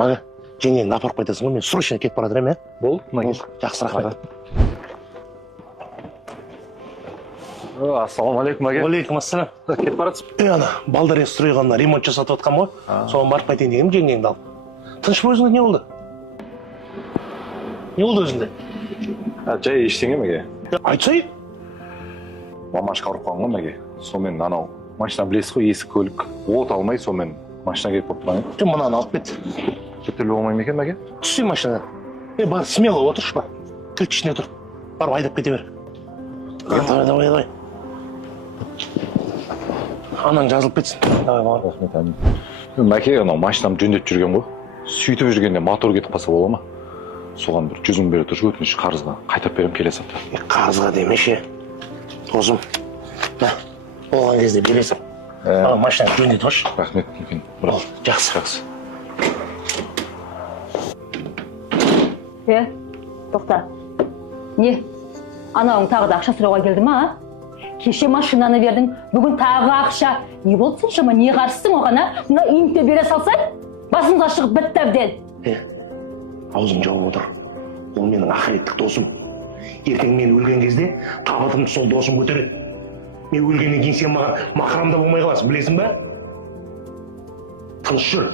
Мага, жеңгеңді апарып қайтасың ғой, мен срочно кетіп бара жатырмын, ә? Болды, мына Жақсы, рахмет. Ассалаумағалейкум, әке. Уалейкум ассалам. Кетіп баратсың? Ана, балдар стройғанына ремонт жасатып отқам ғой. Соған барып қайтайын дегенім жеңгеңді алып. Тыныш ба өзіңде, не болды? Не болды өзіңде? Жай ештеңе мәге. Айтсай? Мамашқа ұрып қалған ғой мәге. Сонымен анау машина білесіз ғой, есік көлік. От алмай сонымен машина келіп болып тұрған. Ты мынаны алып кет. Кетерлі болмай ма екен мәге? Түссе машинадан. Бар, смело отыршы ба. Кілт ішіне тұр. Барып айдап кете бер. Давай. Анаң жазылып кетсін. Давай, бар. Рахмет, әмін. Мәке, анау машинам жөндеп жүрген ғой. Сөйтіп жүргенде мотор кетіп қалса бола ма? Соған бір 100 мың бере тұршы, өтініш қарызға. Қайтап берем келесі апта. Қарызға демеші. Досым. Болған кезде бересің. Машина жөндеп тұршы. Рахмет, мүмкін. Жақсы. Тоқта. Не? Анауың тағы да ақша сұрауға келді ма? Кеше машинаны бердің, бүгін тағы ақша. Не болды соншама, не қарсысың оған, а? Мына үйімде бере салсаң, басымға шығып бітті әбден. Аузың жауып отыр. Ол менің ақыреттік досым. Ертең мен өлген кезде табытымды сол досым көтереді. Мен өлгеннен кейін сен маған мақарамда болмай қаласың, білесің бе? Тыныш жүр.